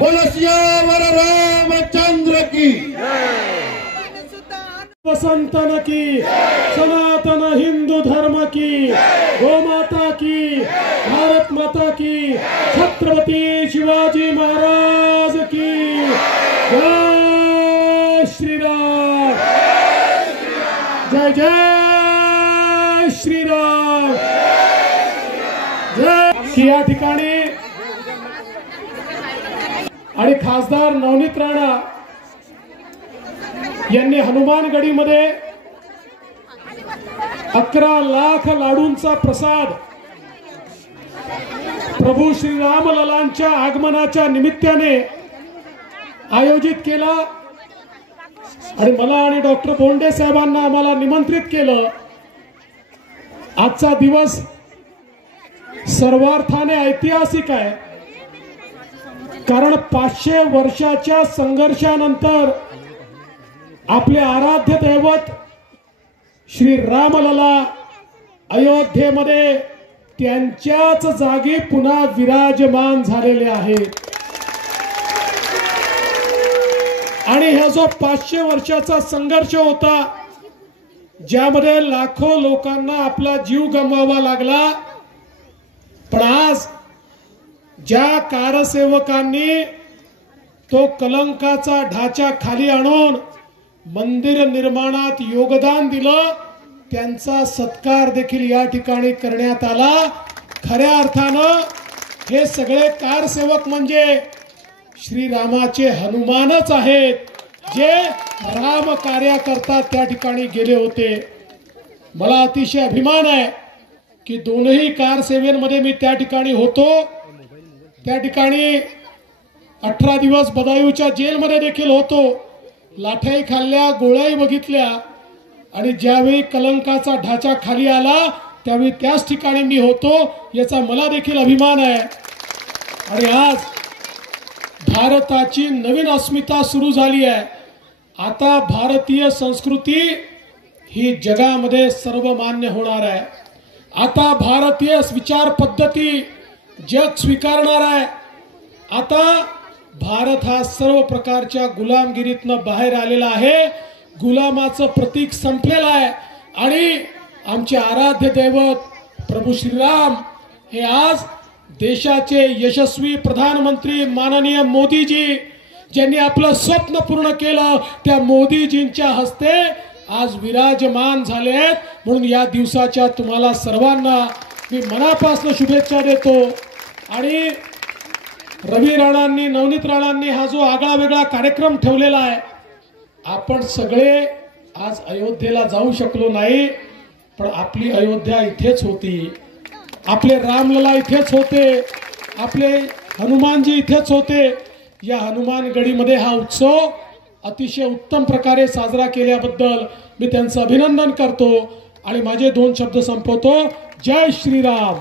बोलो सियावर रामचंद्र की वसंतन की सनातन हिंदू धर्म की गोमाता की भारत माता की छत्रपति शिवाजी महाराज की जय श्री राम जय जय श्री राम जय। या ठिकाणी आणि खासदार नवनीत राणा यांनी हनुमानगडीमध्ये 11 लाख लाडूंचा प्रसाद प्रभू श्रीरामललांच्या आगमनाच्या निमित्ताने आयोजित केला आणि मला आणि डॉक्टर बोंडे साहेबांना आम्हाला निमंत्रित केलं। आजचा दिवस सर्वार्थाने ऐतिहासिक आहे, कारण 500 वर्षाच्या संघर्षानंतर आपले आराध्य दैवत श्री रामलला अयोध्येमध्ये त्यांच्याच जागी पुन्हा विराजमान झालेले आहेत। आणि हा जो 500 वर्षाचा संघर्ष होता, ज्यामध्ये लाखो लोकांना आपला जीव गमवावा लागला, पण आज ज्या कारसेवकांनी तो कलंकाचा ढाचा खाली आणून मंदिर निर्माणात योगदान दिलं, त्यांचा सत्कार देखील या ठिकाणी करण्यात आला। खऱ्या अर्थानं हे सगळे कारसेवक म्हणजे श्रीरामाचे हनुमानच आहेत, जे राम कार्याकरता त्या ठिकाणी गेले होते। मला अतिशय अभिमान आहे की दोनही कारसेवेमध्ये मी त्या ठिकाणी होतो। त्या ठिकाणी 18 दिवस बदायूच्या जेलमध्ये देखील होतो, लाठाई खाल्ल्या, गोळ्याही बघितल्या, आणि ज्यावेळी कलंकाचा ढाचा खाली आला त्यावेळी त्याच ठिकाणी मी होतो, याचा मला देखील अभिमान आहे। आणि आज भारताची नवीन अस्मिता सुरू झाली आहे। आता भारतीय संस्कृती ही जगामध्ये सर्वमान्य होणार आहे। आता भारतीय विचार पद्धती जग स्वीकारणार आहे। आता भारत हा सर्व प्रकारच्या गुलामगिरीतनं बाहेर आलेला आहे, गुलामाचं प्रतीक संपलेलं आहे, आणि आमचे आराध्य दैवत प्रभू श्रीराम हे आज देशाचे यशस्वी प्रधानमंत्री माननीय मोदीजी, ज्यांनी आपलं स्वप्न पूर्ण केलं, त्या मोदीजींच्या हस्ते आज विराजमान झाले आहेत। म्हणून या दिवसाच्या तुम्हाला सर्वांना मी मनापासून शुभेच्छा देतो। आणि रवी राणांनी, नवनीत राणांनी हा जो आगळा वेगळा कार्यक्रम ठेवलेला आहे, आपण सगळे आज अयोध्येला जाऊ शकलो नाही, पण आपली अयोध्या इथेच होती, आपले रामलला इथेच होते, आपले हनुमानजी इथेच होते। या हनुमानगडीमध्ये हा उत्सव अतिशय उत्तम प्रकारे साजरा केल्याबद्दल मी त्यांचं अभिनंदन करतो आणि माझे 2 शब्द संपवतो। जय श्रीराम।